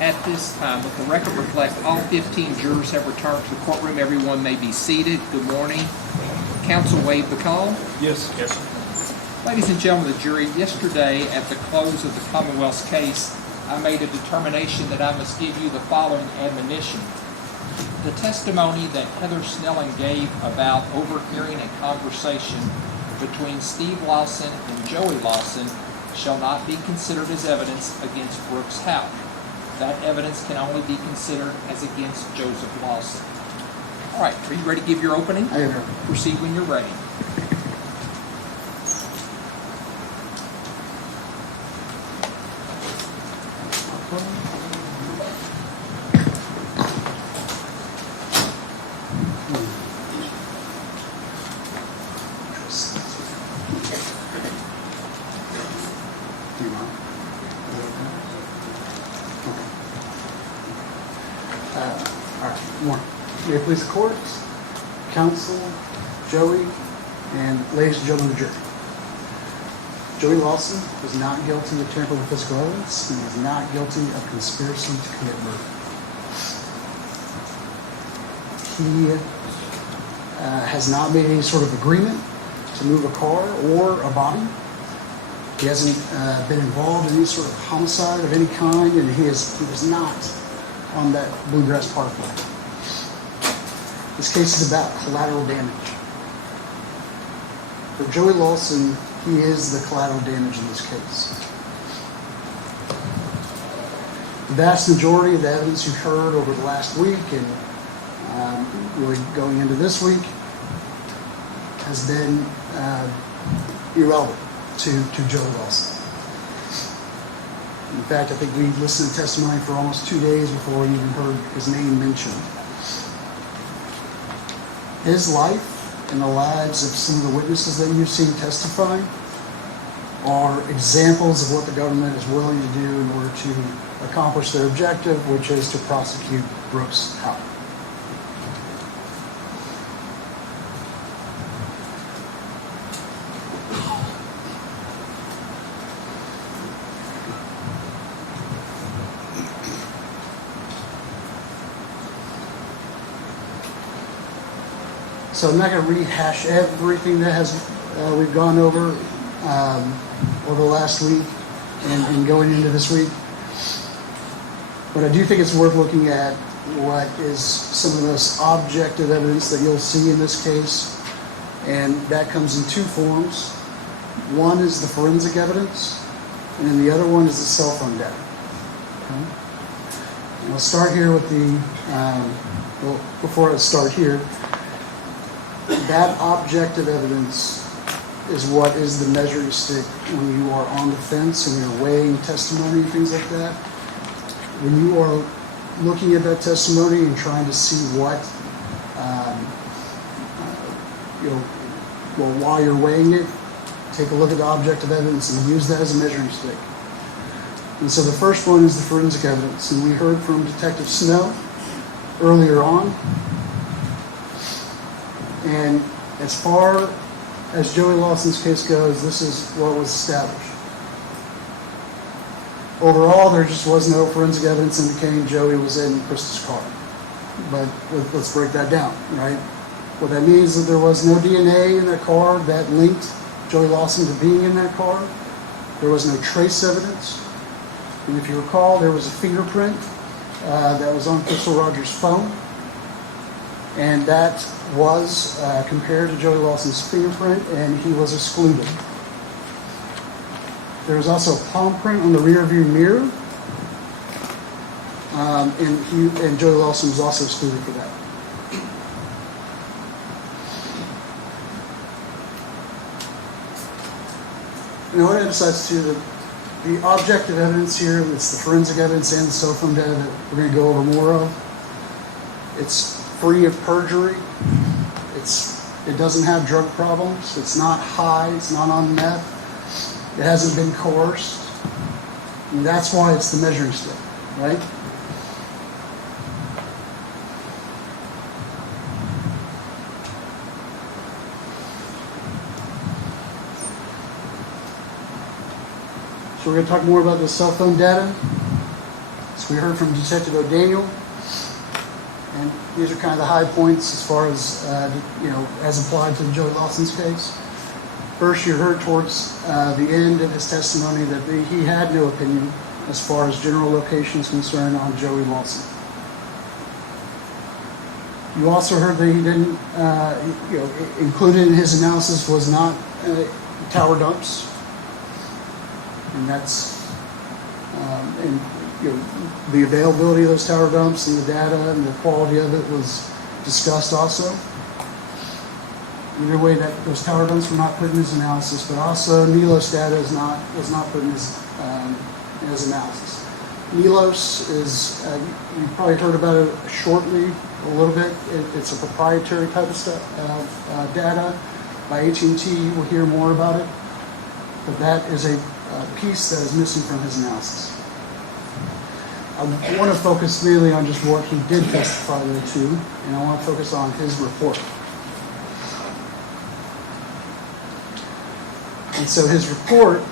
At this time, let the record reflect all 15 jurors have returned to the courtroom. Everyone may be seated. Good morning. Counsel waive the call. Yes. Yes. Ladies and gentlemen of the jury, yesterday at the close of the Commonwealth's case, I made a determination that I must give you the following admonition. The testimony that Heather Snelling gave about overhearing a conversation between Steve Lawson and Joey Lawson shall not be considered as evidence against Brooks Houck. That evidence can only be considered as against Joseph Lawson. All right, are you ready to give your opening? I am. Proceed when you're ready. May it please the court, counsel, Joey, and ladies and gentlemen of the jury. Joey Lawson was not guilty of tampering with physical evidence, and he was not guilty of conspiracy to commit murder. He has not made any sort of agreement to move a car or a body. He hasn't been involved in any sort of homicide of any kind, and he was not on that Bluegrass Parkway. This case is about collateral damage. For Joey Lawson, he is the collateral damage in this case. The vast majority of the evidence you've heard over the last week and really going into this week has been irrelevant to Joey Lawson. In fact, I think we listened to testimony for almost 2 days before we even heard his name mentioned. His life and the lives of some of the witnesses that you've seen testify are examples of what the government is willing to do in order to accomplish their objective, which is to prosecute Brooks Houck. So I'm not going to rehash everything that we've gone over the last week and going into this week. But I do think it's worth looking at what is some of the most objective evidence that you'll see in this case. And that comes in two forms. One is the forensic evidence, and then the other one is the cell phone data. Okay? And I'll start here with before I start here, that objective evidence is what is the measuring stick when you are on the fence and you're weighing testimony and things like that. When you are looking at that testimony and trying to see what, while you're weighing it, take a look at the objective evidence and use that as a measuring stick. And so the first one is the forensic evidence. And we heard from Detective Snow earlier on. And as far as Joey Lawson's case goes, this is what was established. Overall, there just was no forensic evidence indicating Joey was in Krista's car. But let's break that down, right? What that means is that there was no DNA in that car that linked Joey Lawson to being in that car. There was no trace evidence. And if you recall, there was a fingerprint that was on Crystal Rogers' phone. And that was compared to Joey Lawson's fingerprint, and he was excluded. There was also a palm print on the rear view mirror, and Joey Lawson was also excluded for that. And I want to emphasize too that the objective evidence here, it's the forensic evidence and the cell phone data that we're going to go over more of. It's free of perjury. It doesn't have drug problems. It's not high. It's not on meth. It hasn't been coerced. And that's why it's the measuring stick, right? So we're going to talk more about the cell phone data. So we heard from Detective O'Daniel, and these are kind of the high points as far as, as applied to Joey Lawson's case. First, you heard towards the end of his testimony that he had no opinion as far as general location is concerned on Joey Lawson. You also heard that he didn't, included in his analysis was not tower dumps, and that's, the availability of those tower dumps and the data and the quality of it was discussed also. Either way, that those tower dumps were not put in his analysis, but also NELOS data was not put in his analysis. NELOS is, you probably heard about it shortly, a little bit. It's a proprietary type of stuff, data by AT&T. We'll hear more about it, but that is a piece that is missing from his analysis. I want to focus mainly on just what he did testify to, and I want to focus on his report. And so his report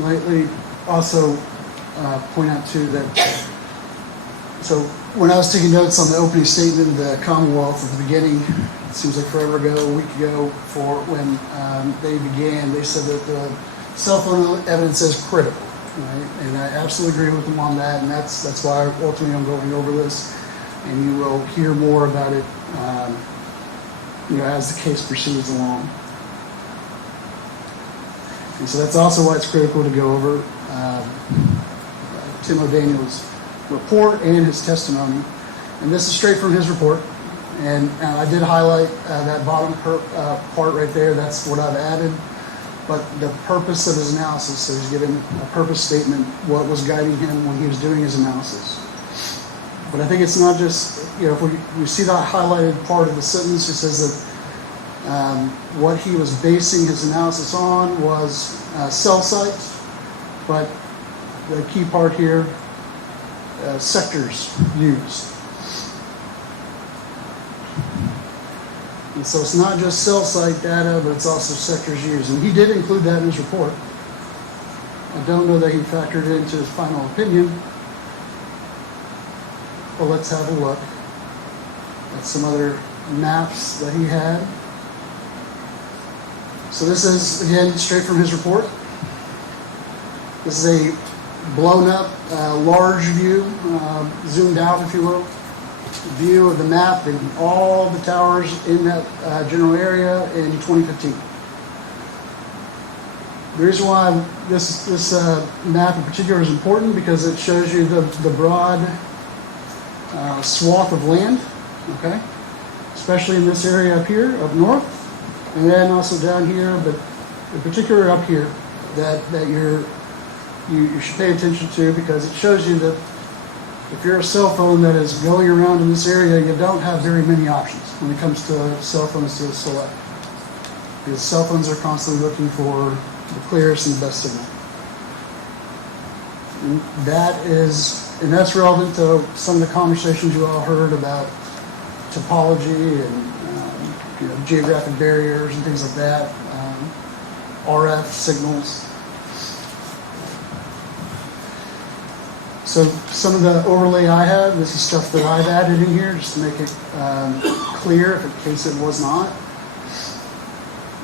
lately also point out too that, so when I was taking notes on the opening statement of the Commonwealth at the beginning, it seems like forever ago, a week ago, for when they began, they said that the cell phone evidence is critical, right? And I absolutely agree with them on that, and that's why ultimately I'm going over this, and you will hear more about it, as the case proceeds along. And so that's also why it's critical to go over Tim O'Daniel's report and his testimony. And this is straight from his report. And I did highlight that bottom part right there. That's what I've added. But the purpose of his analysis, so he's given a purpose statement, what was guiding him when he was doing his analysis. But I think it's not just, if we see that highlighted part of the sentence, it says that what he was basing his analysis on was cell sites, but the key part here, sectors used. And so it's not just cell site data, but it's also sectors used. And he did include that in his report. I don't know that he factored it into his final opinion, but let's have a look at some other maps that he had. So this is, again, straight from his report. This is a blown up, large view, zoomed out, if you will, view of the map and all the towers in that general area in 2015. The reason why this map in particular is important because it shows you the broad swath of land, okay, especially in this area up here, up north, and then also down here, but in particular up here, that you should pay attention to because it shows you that if you're a cell phone that is going around in this area, you don't have very many options when it comes to cell phones to select. Because cell phones are constantly looking for the clearest and the best signal. And that's relevant to some of the conversations you all heard about topology and geographic barriers and things like that, RF signals. So some of the overlay I have, this is stuff that I've added in here just to make it clear in case it was not.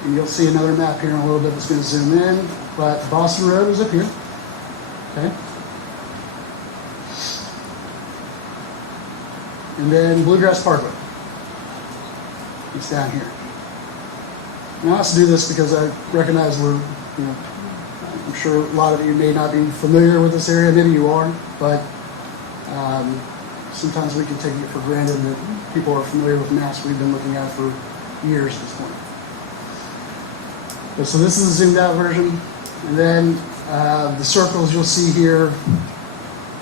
And you'll see another map here in a little bit that's going to zoom in, but Boston Road is up here, okay? And then Bluegrass Parkway, it's down here. And I also do this because I recognize I'm sure a lot of you may not be familiar with this area, maybe you are, but sometimes we can take it for granted that people are familiar with maps we've been looking at for years at this point. But so this is a zoomed out version, and then the circles you'll see here,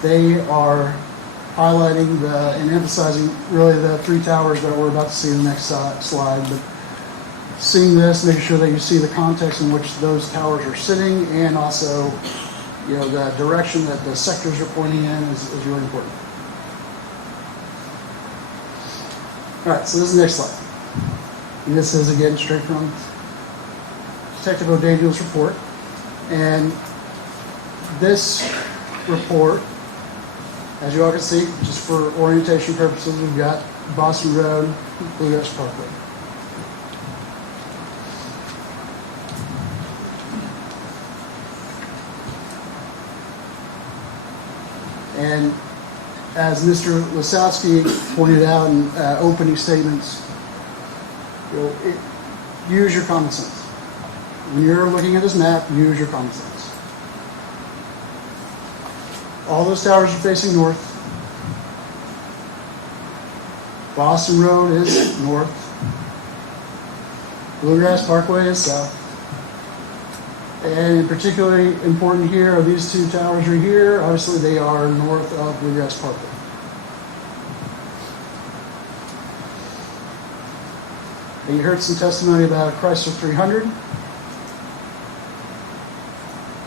they are highlighting and emphasizing really the three towers that we're about to see in the next slide. But seeing this, making sure that you see the context in which those towers are sitting, and also, the direction that the sectors are pointing in is really important. All right, so this is the next slide. And this is, again, straight from Detective O'Daniel's report. And this report, as you all can see, just for orientation purposes, we've got Boston Road, Bluegrass Parkway. And as Mr. Lasowski pointed out in opening statements, use your common sense. When you're looking at this map, use your common sense. All those towers are facing north. Boston Road is north. Bluegrass Parkway is south. And particularly important here are these two towers right here. Obviously, they are north of Bluegrass Parkway. And you heard some testimony about a Chrysler 300.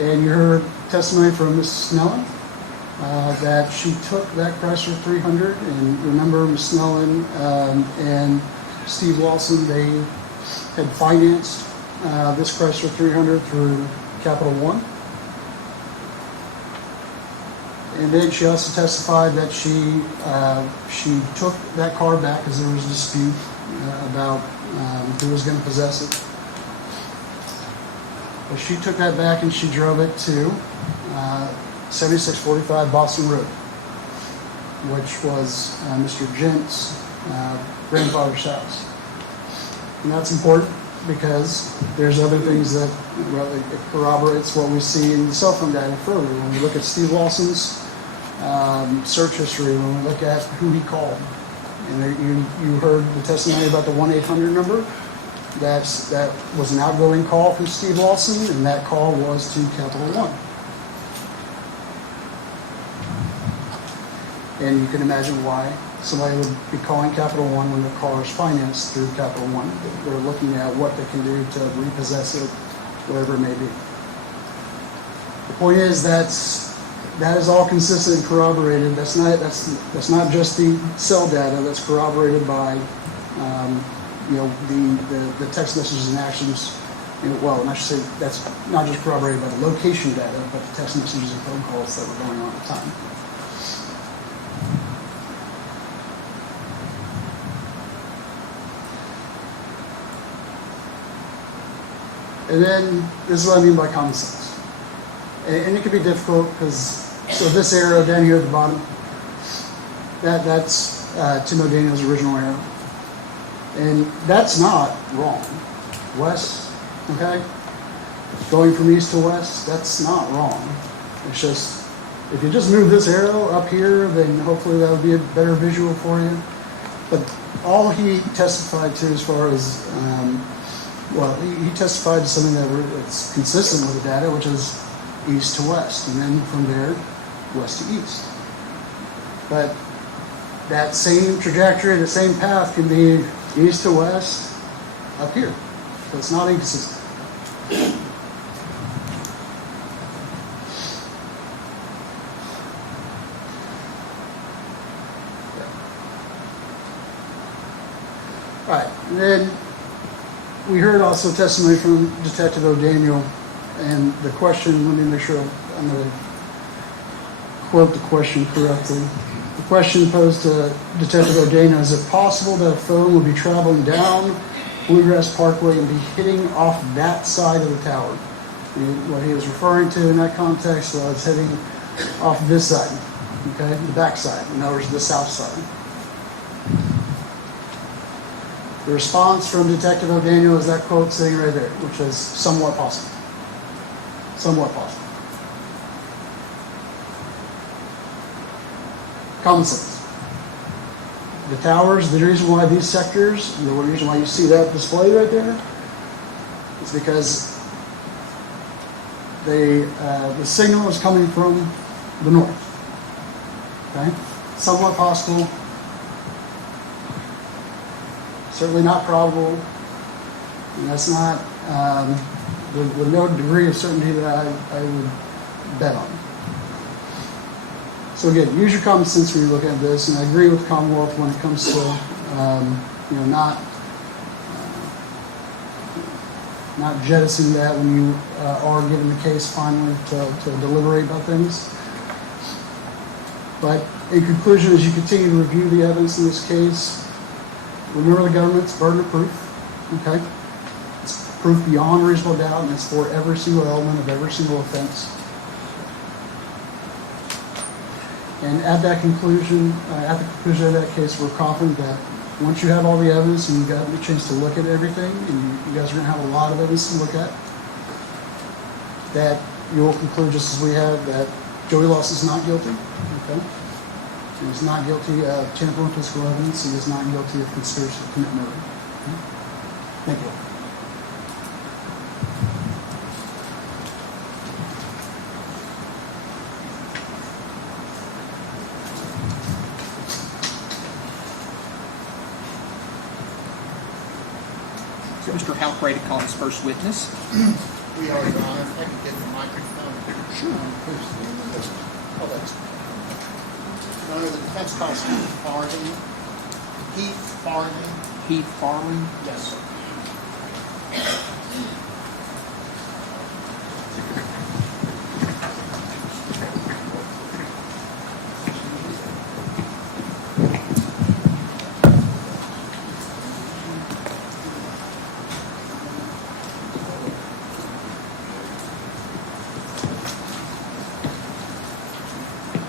And you heard testimony from Ms. Snellen that she took that Chrysler 300. And remember, Ms. Snellen and Steve Lawson, they had financed this Chrysler 300 through Capital One. And then she also testified that she took that car back because there was a dispute about who was going to possess it. But she took that back and she drove it to 7645 Boston Road, which was Mr. Gent's grandfather's house. And that's important because there's other things that, well, it corroborates what we see in the cell phone data further. When we look at Steve Lawson's search history, when we look at who he called, and you heard the testimony about the 1-800 number. That was an outgoing call from Steve Lawson, and that call was to Capital One. And you can imagine why somebody would be calling Capital One when the car is financed through Capital One. They're looking at what they can do to repossess it, whatever it may be. The point is that is all consistent and corroborated. That's not just the cell data. That's corroborated by the text messages and actions. And I should say that's not just corroborated by the location data, but the text messages and phone calls that were going on at the time. And then this is what I mean by common sense. And it can be difficult because, so this arrow down here at the bottom, that's Tim O'Daniel's original arrow. And that's not wrong. West, okay? Going from east to west, that's not wrong. It's just, if you just move this arrow up here, then hopefully that would be a better visual for you. But all he testified to as far as, he testified to something that's consistent with the data, which is east to west, and then from there, west to east. But that same trajectory, the same path can be east to west up here. So it's not inconsistent. All right, and then we heard also testimony from Detective O'Daniel, and the question, let me make sure I'm going to quote the question correctly. The question posed to Detective O'Daniel, is it possible that a phone would be traveling down Bluegrass Parkway and be hitting off that side of the tower? And what he was referring to in that context was hitting off this side, okay, the back side, in other words, the south side. The response from Detective O'Daniel is that quote sitting right there, which is somewhat possible. Somewhat possible. Common sense. The towers, the reason why these sectors, the reason why you see that display right there, is because the signal is coming from the north. Okay? Somewhat possible. Certainly not probable. And that's not, with no degree of certainty that I would bet on. So again, use your common sense when you look at this, and I agree with Commonwealth when it comes to Not jettisoning that when you are given the case finally to deliberate about things. But in conclusion, as you continue to review the evidence in this case, remember the government's burden of proof, okay? It's proof beyond reasonable doubt, and it's for every single element of every single offense. And at the conclusion of that case, we're confident that once you have all the evidence and you've got the chance to look at everything, and you guys are going to have a lot of evidence to look at, that you will conclude, just as we have, that Joey Lawson is not guilty. Okay? He is not guilty of tampering with physical evidence. He is not guilty of conspiracy to commit murder. Okay? Thank you. Mr. Houck, ready to call his first witness? We are, Your Honor. If I could get the microphone. Sure. Oh, that's. Your Honor, the defense calls Heath Farthing. Heath Farthing. Heath Farley. Yes, sir.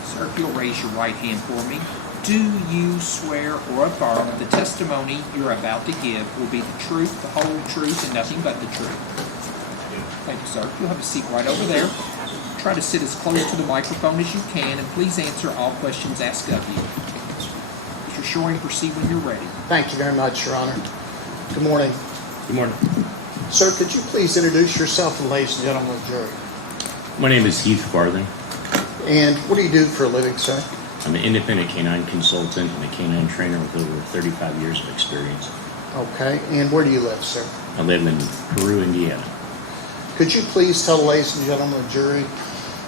Sir, if you'll raise your right hand for me. Do you swear or affirm that the testimony you're about to give will be the truth, the whole truth, and nothing but the truth? Thank you, sir. You'll have a seat right over there. Try to sit as close to the microphone as you can, and please answer all questions asked of you. Mr. Shoring, proceed when you're ready. Thank you very much, Your Honor. Good morning. Good morning. Sir, could you please introduce yourself and ladies and gentlemen of the jury? My name is Heath Farthing. And what do you do for a living, sir? I'm an independent canine consultant and a canine trainer with over 35 years of experience. Okay. And where do you live, sir? I live in Peru, Indiana. Could you please tell the ladies and gentlemen of the jury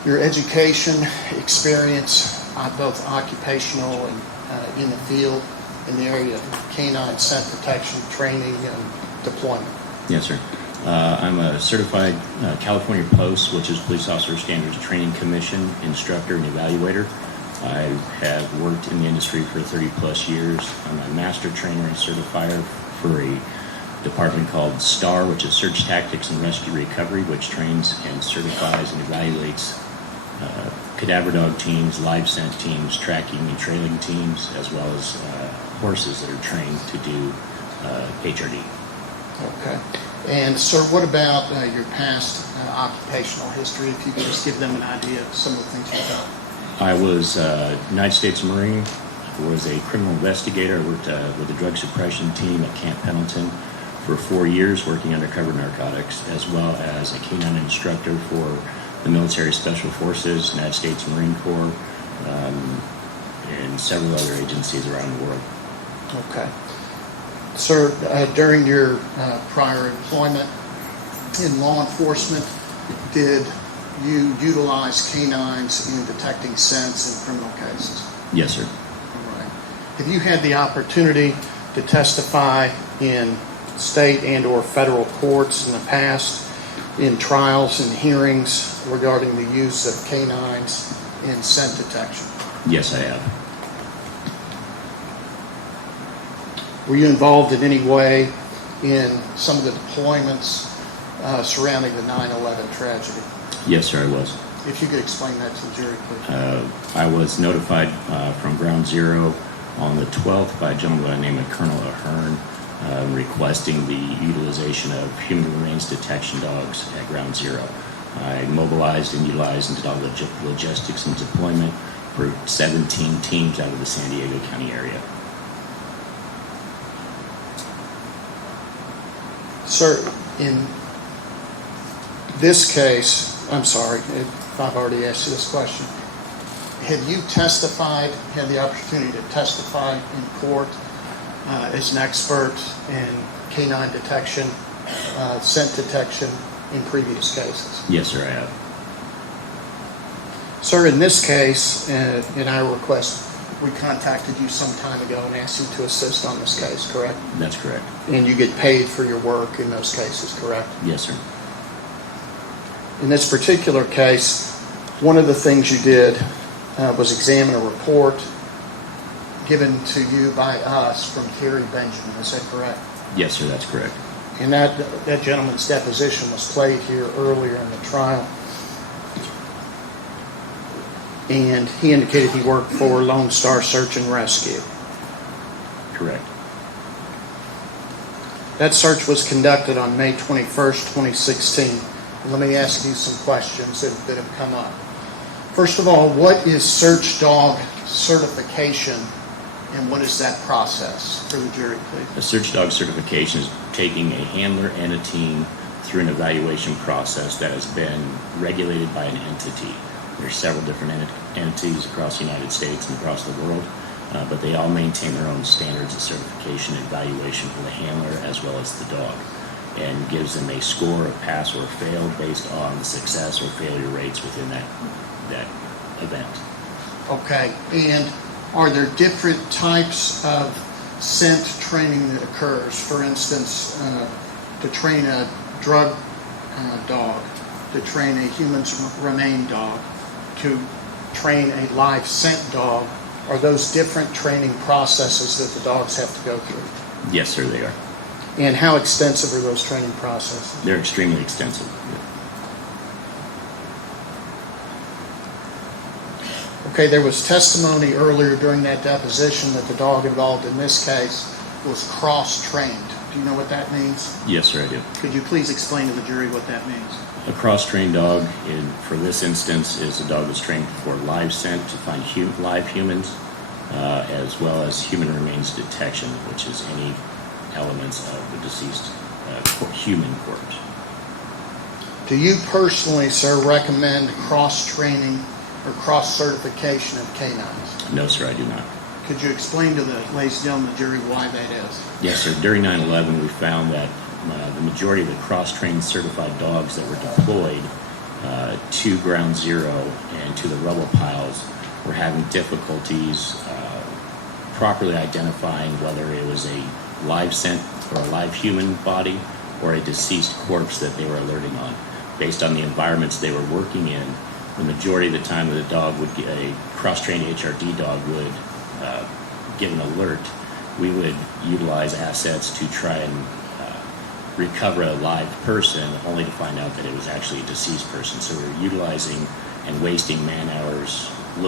your education, experience, both occupational and in the field, in the area of canine scent detection, training, and deployment? Yes, sir. I'm a certified California POST, which is Police Officer Standards Training Commission instructor and evaluator. I have worked in the industry for 30 plus years. I'm a master trainer and certifier for a department called STAR, which is Search Tactics and Rescue Recovery, which trains and certifies and evaluates cadaver dog teams, live scent teams, tracking and trailing teams, as well as horses that are trained to do HRD. Okay. And sir, what about your past occupational history? If you could just give them an idea of some of the things you've done. I was a United States Marine. I was a criminal investigator. I worked with the drug suppression team at Camp Pendleton for 4 years, working undercover narcotics, as well as a canine instructor for the Military Special Forces, United States Marine Corps, and several other agencies around the world. Okay. Sir, during your prior employment in law enforcement, did you utilize canines in detecting scents in criminal cases? Yes, sir. All right. Have you had the opportunity to testify in state and or federal courts in the past in trials and hearings regarding the use of canines in scent detection? Yes, I have. Were you involved in any way in some of the deployments surrounding the 9/11 tragedy? Yes, sir, I was. If you could explain that to the jury, please. I was notified from Ground Zero on the 12th by a gentleman by the name of Colonel Ahern requesting the utilization of human remains detection dogs at Ground Zero. I mobilized and utilized and did all the logistics and deployment for 17 teams out of the San Diego County area. Sir, in this case, I'm sorry if I've already asked you this question. Have you testified, had the opportunity to testify in court as an expert in canine detection, scent detection in previous cases? Yes, sir, I have. Sir, in this case, in our request we contacted you some time ago and asked you to assist on this case, correct? That's correct. And you get paid for your work in those cases, correct? Yes, sir. In this particular case, one of the things you did was examine a report given to you by us from Kerry Benjamin. Is that correct? Yes, sir, that's correct. And that gentleman's deposition was played here earlier in the trial. And he indicated he worked for Lone Star Search and Rescue. Correct. That search was conducted on May 21st, 2016. And let me ask you some questions that have come up. First of all, what is search dog certification and what is that process for the jury, please? A search dog certification is taking a handler and a team through an evaluation process that has been regulated by an entity. There's several different entities across the United States and across the world, but they all maintain their own standards of certification and evaluation for the handler as well as the dog, and gives them a score of pass or fail based on success or failure rates within that event. Okay, and are there different types of scent training that occurs? For instance, to train a drug dog, to train a humans remain dog, to train a live scent dog, are those different training processes that the dogs have to go through? Yes, sir, they are. And how extensive are those training processes? They're extremely extensive. Okay, there was testimony earlier during that deposition that the dog involved in this case was cross-trained. Do you know what that means? Yes, sir, I do. Could you please explain to the jury what that means? A cross-trained dog, for this instance, is a dog that's trained for live scent to find live humans, as well as human remains detection, which is any elements of the deceased human corpse. Do you personally, sir, recommend cross-training or cross-certification of canines? No, sir, I do not. Could you explain to the ladies and gentlemen of the jury why that is? Yes, sir. During 9/11, we found that the majority of the cross-trained certified dogs that were deployed to Ground Zero and to the rubble piles were having difficulties properly identifying whether it was a live scent or a live human body or a deceased corpse that they were alerting on. Based on the environments they were working in, the majority of the time that a cross-trained HRD dog would get an alert, we would utilize assets to try and recover a live person, only to find out that it was actually a deceased person. So we were utilizing and wasting man hours we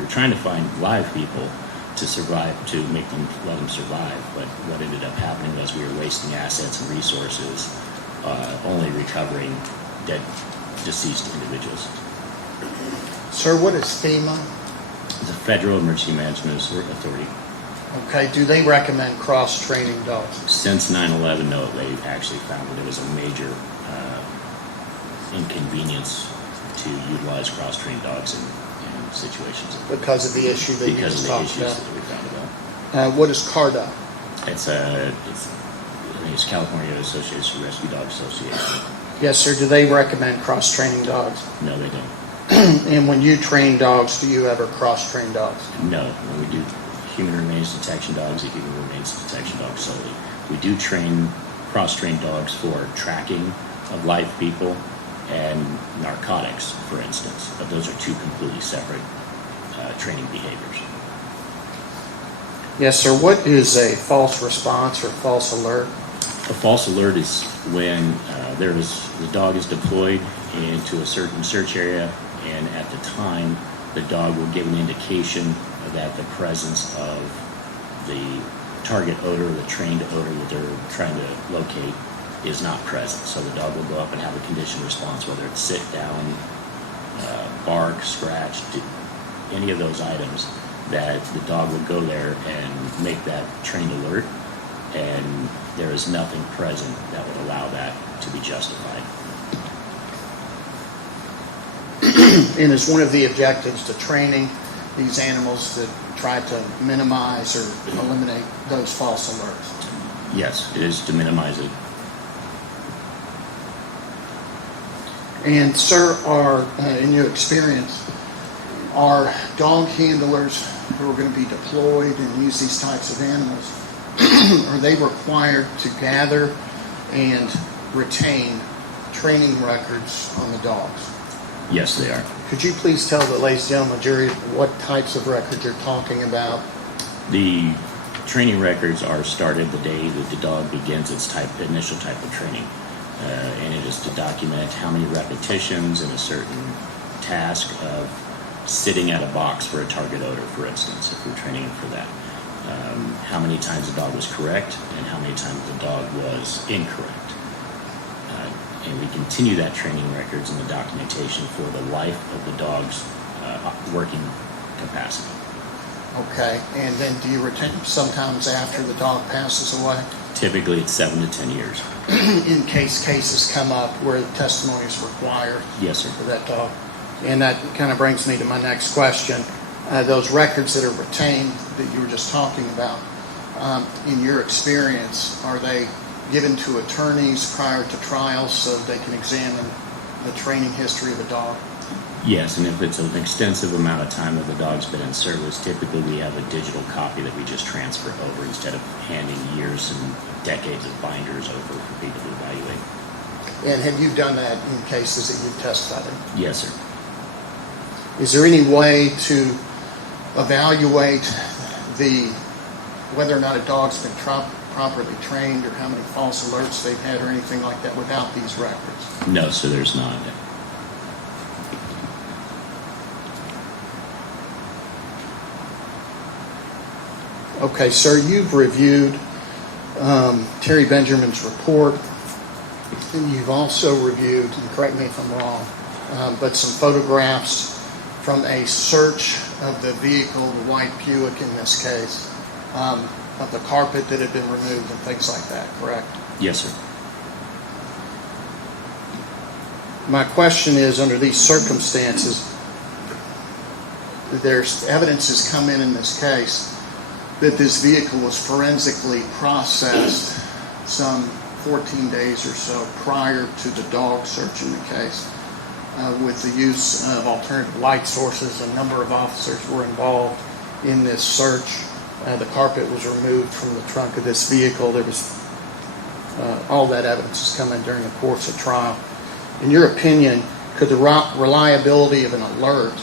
were trying to find live people to survive, to let them survive. But what ended up happening was we were wasting assets and resources, only recovering dead, deceased individuals. Sir, what is FEMA? The Federal Emergency Management Authority. Okay, do they recommend cross-training dogs? Since 9/11, no, they actually found that it was a major inconvenience to utilize cross-trained dogs in situations. Because of the issue that you Because just of the talked issues about. that we found about. What is CARDA? I think it's California Association of Rescue Dog Association. Yes, sir. Do they recommend cross-training dogs? No, they don't. And when you train dogs, do you ever cross-train dogs? No, when we do human remains detection dogs, a human remains detection dog solely. We do cross-train dogs for tracking of live people and narcotics, for instance, but those are two completely separate training behaviors. Yes, sir. What is a false response or false alert? A false alert is when the dog is deployed into a certain search area, and at the time, the dog will give an indication that the presence of the target odor, the trained odor that they're trying to locate, is not present. So the dog will go up and have a conditioned response, whether it's sit down, bark, scratch, any of those items, that the dog will go there and make that trained alert, and there is nothing present that would allow that to be justified. And is one of the objectives to training these animals to try to minimize or eliminate those false alerts? Yes, it is to minimize it. And sir, in your experience, Are dog handlers who are going to be deployed and use these types of animals, are they required to gather and retain training records on the dogs? Yes, they are. Could you please tell the ladies and gentlemen jury what types of records you're talking about? The training records are started the day that the dog begins its initial type of training. And it is to document how many repetitions in a certain task of sitting at a box for a target odor, for instance, if we're training him for that. How many times the dog was correct and how many times the dog was incorrect. And we continue that training records and the documentation for the life of the dog's working capacity. Okay, and then do you retain sometimes after the dog passes away? Typically, it's 7 to 10 years. In case cases come up where the testimony is required Yes, sir. for that dog. And that kind of brings me to my next question. Those records that are retained that you were just talking about, in your experience, are they given to attorneys prior to trial so they can examine the training history of the dog? Yes, and if it's an extensive amount of time that the dog's been in service, typically we have a digital copy that we just transfer over instead of handing years and decades of binders over for people to evaluate. And have you done that in cases that you've testified in? Yes, sir. Is there any way to evaluate whether or not a dog's been properly trained or how many false alerts they've had or anything like that without these records? No, sir, there's not. Okay, sir, you've reviewed Terry Benjamin's report, and you've also reviewed, and correct me if I'm wrong, but some photographs from a search of the vehicle, the white Buick in this case, of the carpet that had been removed and things like that, correct? Yes, sir. My question is, under these circumstances, there's evidence has come in this case that this vehicle was forensically processed some 14 days or so prior to the dog search in the case. With the use of alternative light sources, a number of officers were involved in this search. The carpet was removed from the trunk of this vehicle. There was all that evidence has come in during the course of trial. In your opinion, could the reliability of an alert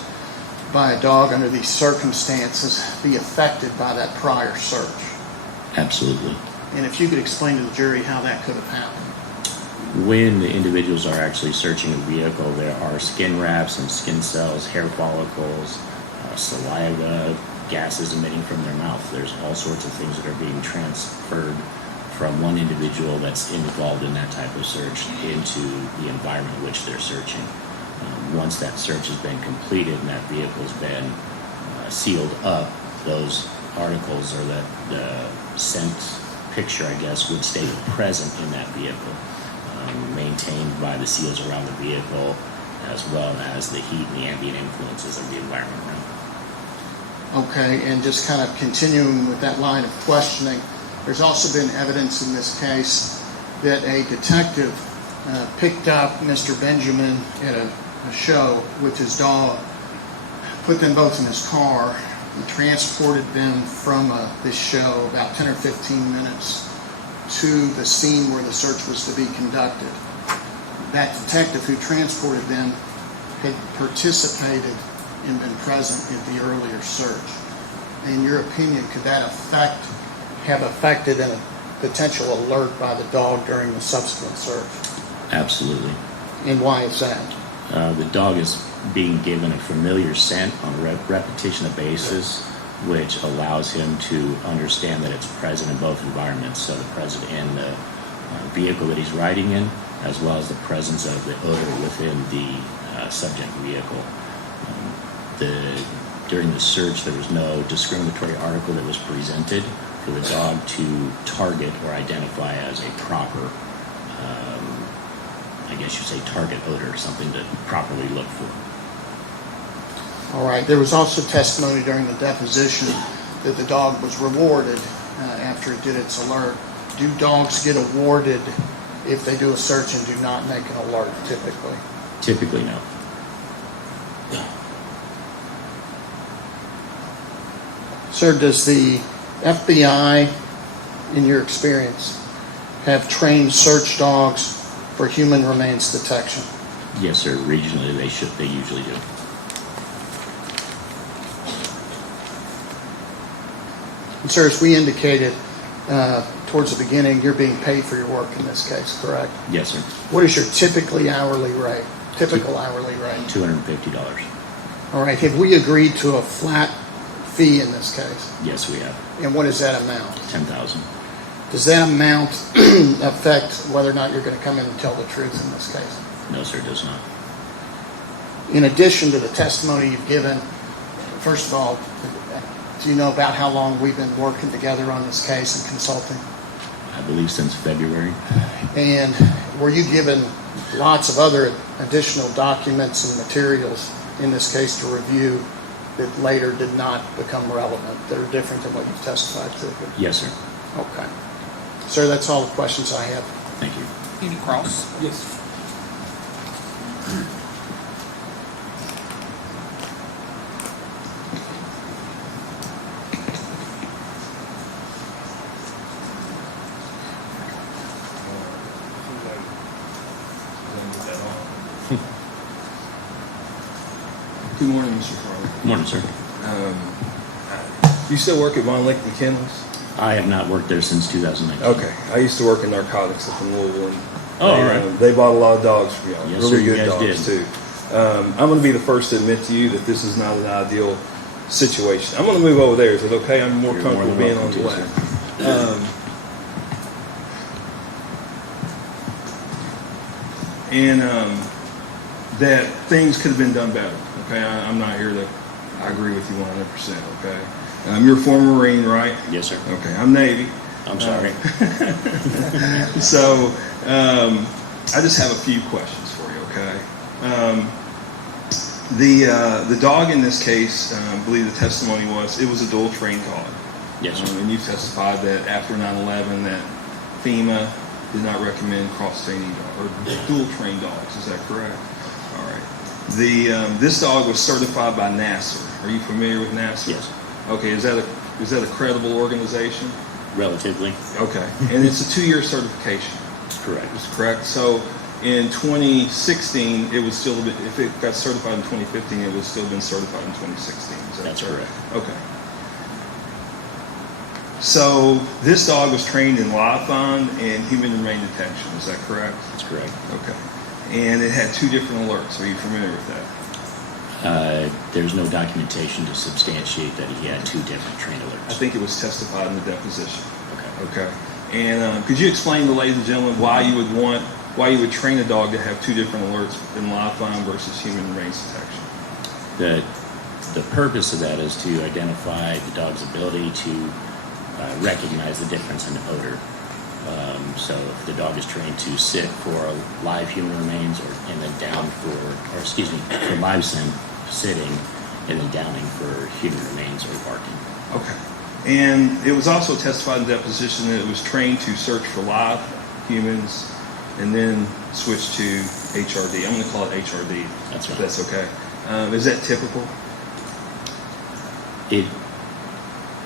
by a dog under these circumstances be affected by that prior search? Absolutely. And if you could explain to the jury how that could have happened. When the individuals are actually searching a vehicle, there are skin wraps and skin cells, hair follicles, saliva, gases emitting from their mouth. There's all sorts of things that are being transferred from one individual that's involved in that type of search into the environment in which they're searching. Once that search has been completed and that vehicle's been sealed up, those articles or the scent picture, I guess, would stay present in that vehicle, maintained by the seals around the vehicle, as well as the heat and the ambient influences of the environment around. Okay, and just kind of continuing with that line of questioning, there's also been evidence in this case that a detective picked up Mr. Benjamin at a show with his dog, put them both in his car, and transported them from this show about 10 or 15 minutes to the scene where the search was to be conducted. That detective who transported them had participated and been present at the earlier search. In your opinion, could that have affected a potential alert by the dog during the subsequent search? Absolutely. And why is that? The dog is being given a familiar scent on a repetition basis, which allows him to understand that it's present in both environments. So the present in the vehicle that he's riding in, as well as the presence of the odor within the subject vehicle. During the search, there was no discriminatory article that was presented for the dog to target or identify as a proper, I guess you say target odor, something to properly look for. All right. There was also testimony during the deposition that the dog was rewarded after it did its alert. Do dogs get awarded if they do a search and do not make an alert typically? Typically, no. Sir, does the FBI, in your experience, have trained search dogs for human remains detection? Yes, sir. Regionally, they usually do. And sir, as we indicated towards the beginning, you're being paid for your work in this case, correct? Yes, sir. What is your typical hourly rate? $250. All right. Have we agreed to a flat fee in this case? Yes, we have. And what is that amount? $10,000. Does that amount affect whether or not you're going to come in and tell the truth in this case? No, sir, it does not. In addition to the testimony you've given, first of all, do you know about how long we've been working together on this case and consulting? I believe since February. And were you given lots of other additional documents and materials in this case to review that later did not become relevant, that are different than what you've testified to? Yes, sir. Okay. Sir, that's all the questions I have. Thank you. Any Cross? Yes. Good morning, Mr. Farley. Morning, sir. You still work at Von Lick Kennels? I have not worked there since 2019. Okay. I used to work in narcotics up in Louisville. And Oh, they, all right. They bought a lot of dogs for y'all. Yes, really sir, you good guys dogs, did. too. I'm going to be the first to admit to you that this is not an ideal situation. I'm going to move over there. Is it okay? I'm more You're comfortable more than being on the welcome to, left. That things could have been done better. Okay, I'm not here to. I agree with you 100%. Okay, you're a former Marine, right? Yes, sir. Okay, I'm Navy. I'm sorry. So I just have a few questions for you. Okay, the dog in this case, I believe the testimony was it was a dual trained dog. Yes, sir. And you testified that after 9/11 that FEMA did not recommend cross-training or dual trained dogs. Is that correct? All right. This dog was certified by NASA. Are you familiar with NASA? Yes. Okay. Is that a credible organization? Relatively. Okay. And it's a 2-year certification. That's correct. That's correct. So in 2016, it was still a bit, if it got certified in 2015, it would still been certified in 2016. Is that That's correct. Okay. So this dog was trained in live find and human remain detection. Is that correct? That's correct. Okay. And it had 2 different alerts. Are you familiar with that? There's no documentation to substantiate that he had 2 different train alerts. I think it was testified in the deposition. Okay. Okay. And could you explain to ladies and gentlemen why you would train a dog to have 2 different alerts in live find versus human remains detection? The purpose of that is to identify the dog's ability to recognize the difference in odor. So if the dog is trained to sit for live human remains and then down for live scent sitting and then downing for human remains or barking. Okay. And it was also testified in deposition that it was trained to search for live humans and then switch to HRD. I'm going to call it HRD. That's right. If that's okay. Is that typical?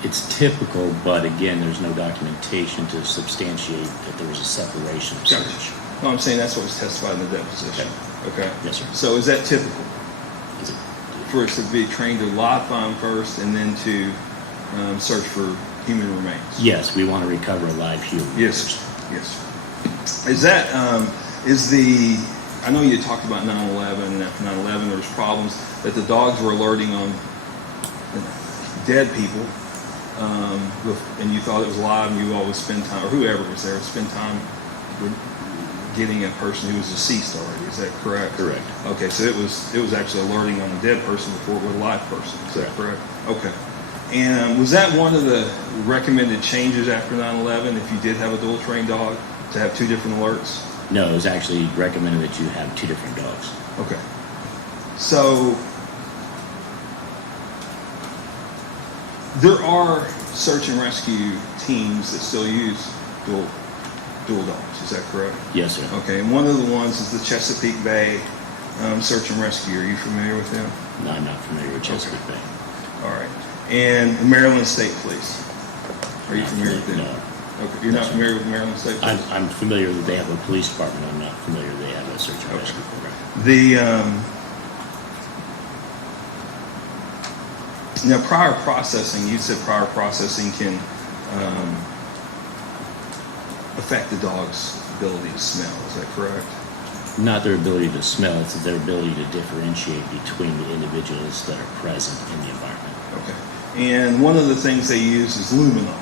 It's typical, but again, there's no documentation to substantiate that there was a separation of Gotcha. search. No, I'm saying that's what was testified in the deposition. Okay. Yes, sir. So is that typical Is it, for us to be trained to live find first and then to search for human remains? yes, we want to recover a live human. Yes. Yes. Is that I know you talked about 9/11, and after 9/11 there was problems that the dogs were alerting on dead people, and you thought it was live, and you always spend time, or whoever was there, spend time getting a person who was deceased already. Is that correct? Correct. Okay, so it was actually alerting on a dead person before it was a live person. Is that correct? Okay. And was that one of the recommended changes after 9/11, if you did have a dual trained dog, to have 2 different alerts? No, it was actually recommended that you have 2 different dogs. Okay. So there are search and rescue teams that still use dual dogs. Is that correct? Yes, sir. Okay. And one of the ones is the Chesapeake Bay Search and Rescue. Are you familiar with them? No, I'm not familiar with Chesapeake Bay. All right. and the Maryland State Police. Are you familiar with them? No. Okay, you're not familiar with Maryland State Police? I'm familiar that they have a police department. I'm not familiar they have a search and Okay. rescue program. Now prior processing, you said prior processing can affect the dog's ability to smell. Is that correct? Not their ability to smell, it's their ability to differentiate between the individuals that are present in the environment. Okay. And one of the things they use is luminol.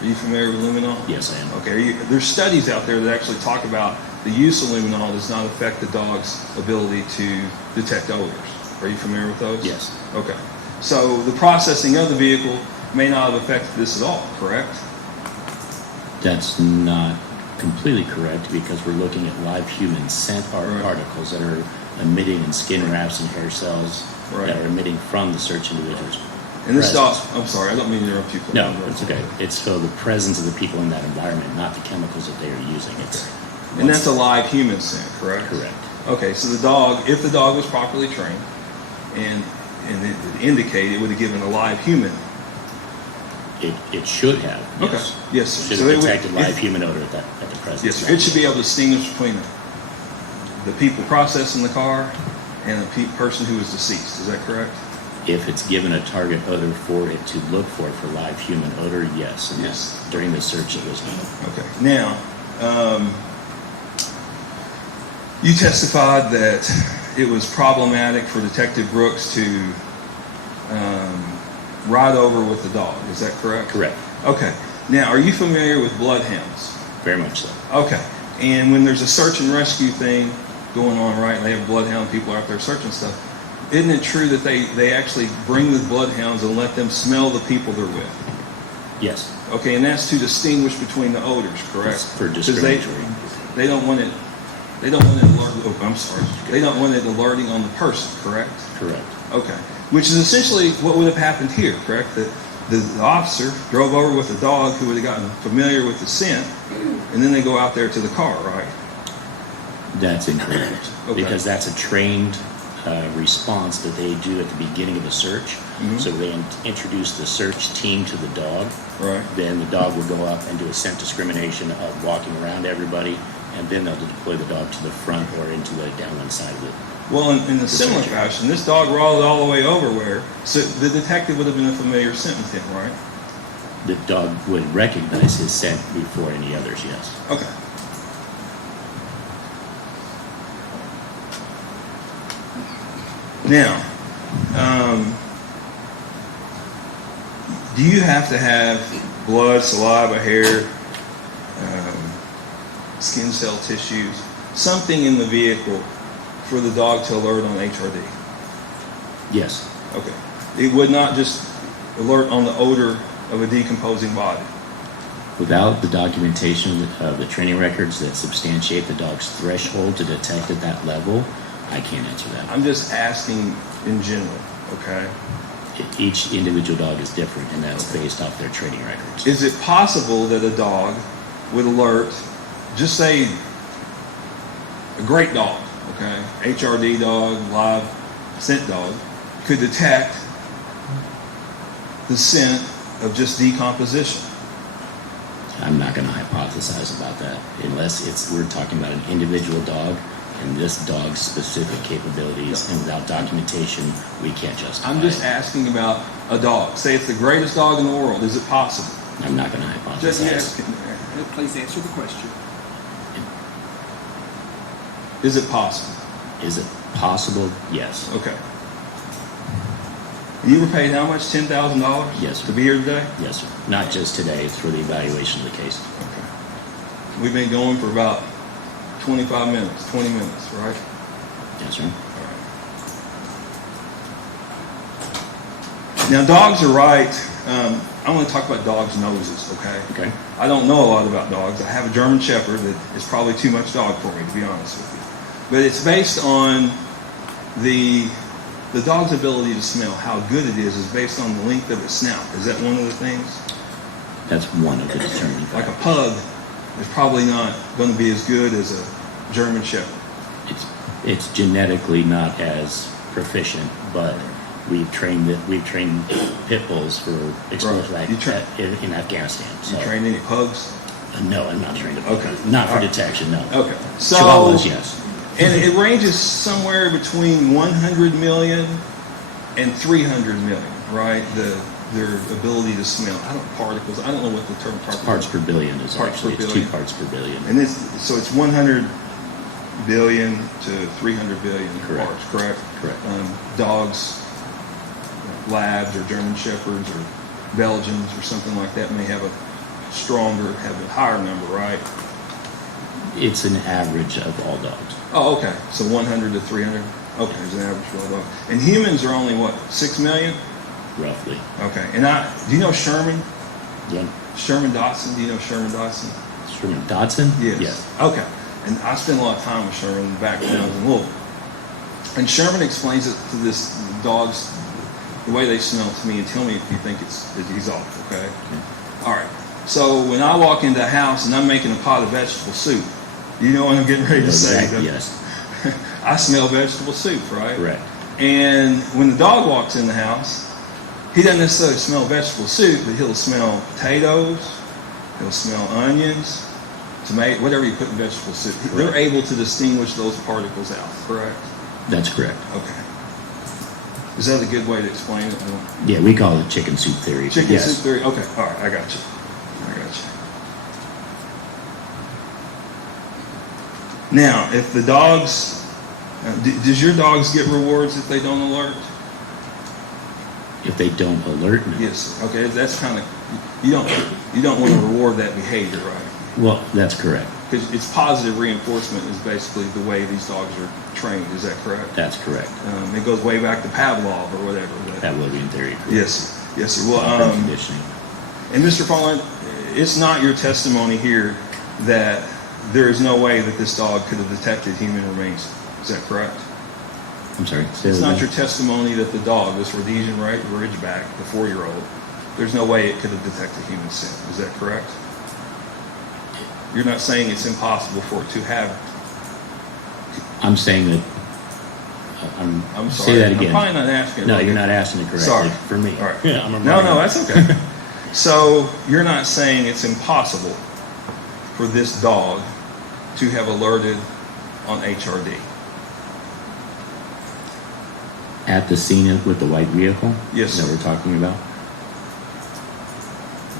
Are you familiar with luminol? Yes, I am. Okay. There's studies out there that actually talk about the use of luminol does not affect the dog's ability to detect odors. Are you familiar with those? Yes. Okay. So the processing of the vehicle may not have affected this at all, correct? That's not completely correct because we're looking at live human scent Right. particles that are emitting in skin rafts and hair cells Right. that are emitting from the search individuals. And this dog, presence. I'm sorry, I don't mean to interrupt you. No, it's okay. It's so the presence of the people in that environment, not the chemicals that they are using. It's And that's a live human scent, correct? correct. Okay, so the dog, if the dog was properly trained and it would indicate, it would have given a live human. It should have. Okay. Yes. Yes, sir. Should So have it would- detected live it- human odor at the presence. Yes, sir. It should be able to distinguish between the people processing the car and the person who was deceased. Is that correct? If it's given a target odor for it to look for live human odor, yes. And Yes. during the search, it was not. Okay. Now, you testified that it was problematic for Detective Brooks to ride over with the dog. Is that correct? Correct. Okay. Now, are you familiar with bloodhounds? Very much so. Okay. And when there's a search and rescue thing going on, right, and they have bloodhound people out there searching stuff, isn't it true that they actually bring the bloodhounds and let them smell the people they're with? Yes. Okay, and that's to distinguish between the odors, correct? It's for 'Cause discriminatory. they don't want it. They don't want it alert. Oh, I'm sorry. They don't want it alerting on the person, correct? Correct. Okay. Which is essentially what would have happened here, correct? That the officer drove over with a dog who would have gotten familiar with the scent, and then they go out there to the car, right? That's incorrect. Okay. Because that's a trained response that they do at the beginning of the search. Mhm. So they introduce the search team to the dog. Right. Then the dog will go up and do a scent discrimination of walking around everybody, and then they'll deploy the dog to the front or into the downwind side of it. Well, in a similar searcher. fashion, this dog rolled all the way over where, so the detective would have been a familiar scent with him, right? The dog would recognize his scent before any others, yes. Okay. Now, do you have to have blood, saliva, hair, skin cell tissues, something in the vehicle for the dog to alert on HRD? Yes. Okay. It would not just alert on the odor of a decomposing body. Without the documentation of the training records that substantiate the dog's threshold to detect at that level, I can't answer that. I'm just asking in general, okay? Each individual dog is different, and that's based off their training records. Is it possible that a dog would alert, just say a great dog, okay? HRD dog, live scent dog, could detect the scent of just decomposition? I'm not going to hypothesize about that unless we're talking about an individual dog and this dog's specific capabilities, and without documentation, we can't justify I'm just it. asking about a dog. Say it's the greatest dog in the world. Is it possible? I'm not going to Just hypothesize. asking. Please answer the question. Is it possible? Is it possible? Yes. Okay. You were paid how much? $10,000? Yes, sir. To be here today? Yes, sir. Not just today, it's for the evaluation of the case. Okay. We've been going for about 25 minutes, 20 minutes, right? Yes, sir. All right. Now, dogs are right. I want to talk about dogs' noses, okay? Okay. I don't know a lot about dogs. I have a German Shepherd that is probably too much dog for me, to be honest with you. But it's based on the dog's ability to smell. How good it is based on the length of its snout. Is that one of the things? That's one of the determining Like a factors. pug is probably not going to be as good as a German Shepherd. It's genetically not as proficient, but We've trained pit bulls for exposure Right. You train- in Afghanistan. So. You trained any pugs? No, I'm not trained. Okay. Not for All right. detection. No. Okay. So, Chihuahuas, yes. and it ranges somewhere between 100 million and 300 million, right? Their ability to smell. I don't know what the term Parts per billion is Parts actually. per It's billion. 2 parts per billion. And so it's 100 billion to 300 billion Correct. parts, correct? Correct. Dogs, labs or German shepherds or Belgians or something like that may have a higher number, right? It's an average of all dogs. Oh, okay. So 100 to 300. Okay, there's an average for all dogs. And humans are only what, 6 million? Roughly. Okay. And do you know Sherman? Yeah. Sherman Dotson? Do you know Sherman Dotson? Sherman Dodson? Yes. Okay. And I spent a lot of time with Sherman back when I was in Louisville. And Sherman explains it to this dogs, the way they smell to me, and tell me if you think he's off, okay? All right. So when I walk into a house and I'm making a pot of vegetable soup, you know what I'm getting ready to say? Exactly, yes. I smell vegetable soup, right? Correct. And when the dog walks in the house, he doesn't necessarily smell vegetable soup, but he'll smell potatoes, he'll smell onions, tomato, whatever you put in vegetable soup. Correct. They're able to distinguish those particles out, correct? That's correct. Okay. Is that a good way to explain it? Yeah, we call it chicken soup theory. Chicken Yes. soup theory? Okay, all right, I got you. Now, if the dogs, does your dogs get rewards if they don't alert? If they don't alert me. Yes, sir. Okay, that's kind of, you don't want to reward that behavior, right? Well, that's correct. Because it's positive reinforcement is basically the way these dogs are trained. Is that correct? That's correct. It goes way back to Pavlov or whatever. Pavlovian theory. Correct. Yes, sir. Yes, sir. Well, Conditioning. and Mr. Fallon, it's not your testimony here that there is no way that this dog could have detected human remains. Is that correct? I'm sorry. Say It's that not again. your testimony that the dog, this Rhodesian Ridgeback, the 4-year-old, there's no way it could have detected human scent. Is that correct? You're not saying it's impossible for it to have. I'm saying that. I'm sorry. Say that again. I'm probably not asking it. No, right. you're not asking it correctly. Sorry. For me. All right. Yeah, I'm a No, Marine. that's okay. So you're not saying it's impossible for this dog to have alerted on HRD? At the scene with the white vehicle? Yes, That sir. we're talking about?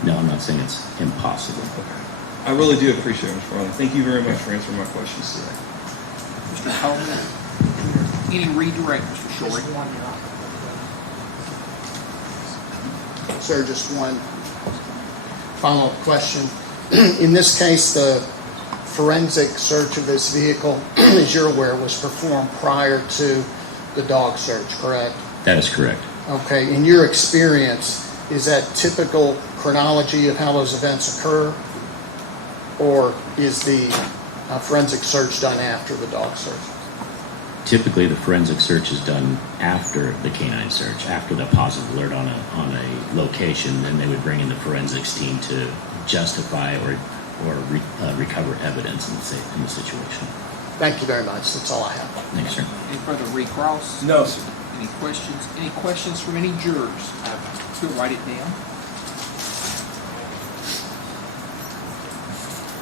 No, I'm not saying it's impossible. Okay. I really do appreciate it, Mr. Rowland. Thank you very much for answering my questions today. Mr. Coleman, any redirect, Mr. Short? Sir, just one follow-up question. In this case, the forensic search of this vehicle, as you're aware, was performed prior to the dog search, correct? That is correct. Okay, in your experience, is that typical chronology of how those events occur? Or is the forensic search done after the dog search? Typically, the forensic search is done after the canine search, after the positive alert on a location. Then they would bring in the forensics team to justify or recover evidence in the situation. Thank you very much. That's all I have. Thanks, sir. Any further recross? No, sir. Any questions? Any questions from any jurors? Still write it down.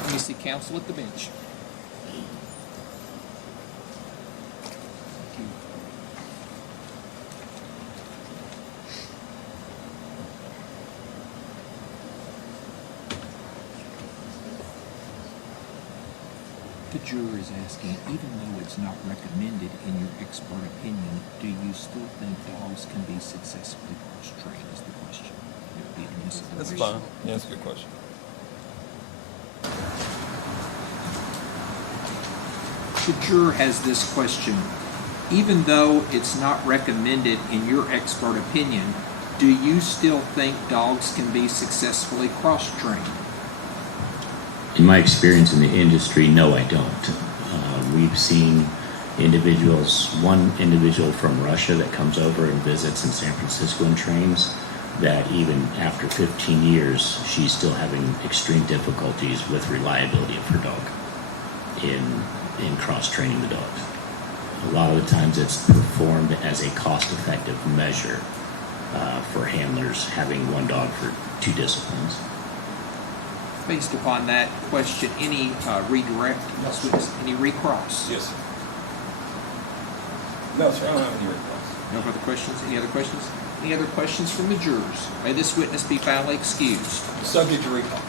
Let me see counsel at the bench. Thank you. The juror is asking, even though it's not recommended in your expert opinion, do you still think dogs can be successfully cross-trained is the question. It would be admissible. That's fine. Yeah, that's a good question. The juror has this question. Even though it's not recommended in your expert opinion, do you still think dogs can be successfully cross-trained? In my experience in the industry, no, I don't. We've seen one individual from Russia that comes over and visits in San Francisco and trains, that even after 15 years, she's still having extreme difficulties with reliability of her dog in cross-training the dogs. A lot of the times it's performed as a cost-effective measure for handlers having one dog for 2 disciplines. Based upon that question, any redirect? Yes, sir. Any recross? Yes, sir. No, sir, I don't have any requests. No further questions? Any other questions? Any other questions from the jurors? May this witness be finally excused. Subject to recall.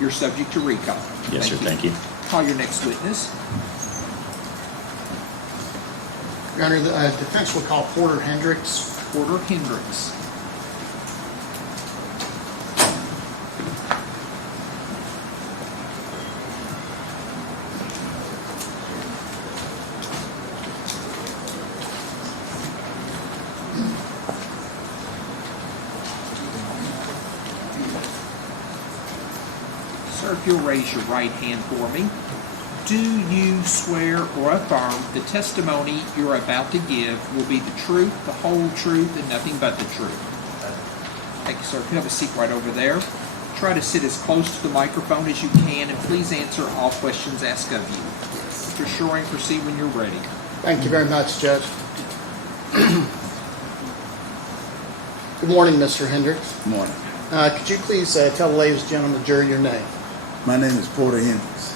You're subject to recall. Yes, sir, thank you. Call your next witness. Your Honor, the defense will call Porter Hendricks. Porter Hendricks. Sir, if you'll raise your right hand for me. Do you swear or affirm the testimony you're about to give will be the truth, the whole truth, and nothing but the truth? Thank you, sir. You can have a seat right over there. Try to sit as close to the microphone as you can, and please answer all questions asked of you. Mr. Shoring, proceed when you're ready. Thank you very much, Judge. Good morning, Mr. Hendricks. Good morning. Could you please tell the ladies and gentlemen of the jury your name? My name is Porter Hendricks.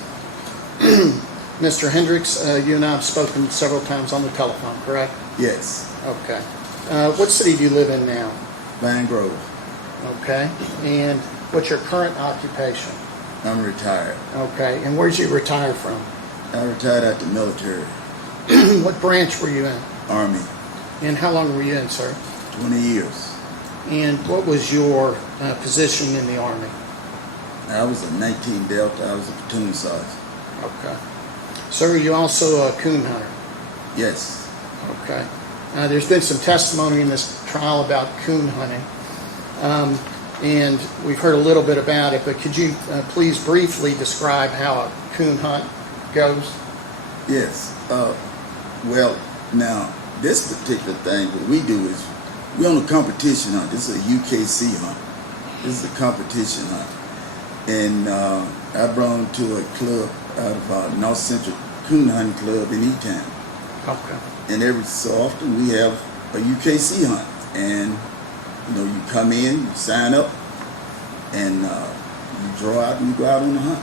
Mr. Hendricks, you and I have spoken several times on the telephone, correct? Yes, Okay. What city do you live in now? Vine Grove. Okay. And what's your current occupation? I'm retired. Okay. And where'd you retire from? I retired out the military, What branch were you in? Army, And how long were you in, sir? 20 years. And what was your position in the Army? I was a 19 Delta. I was a platoon sergeant. Okay. Sir, are you also a coon hunter? Yes. Okay. There's been some testimony in this trial about coon hunting, and we've heard a little bit about it, but could you please briefly describe how a coon hunt goes? Yes. Well, now, this particular thing, what we do is, we're on a competition hunt. This is a UKC hunt. This is a competition hunt. And I brought them to a club out of North Central Coon Hunting Club in E-Town. Okay. And every so often we have a UKC hunt. And, you know, you come in, you sign up, and you draw out and you go out on the hunt.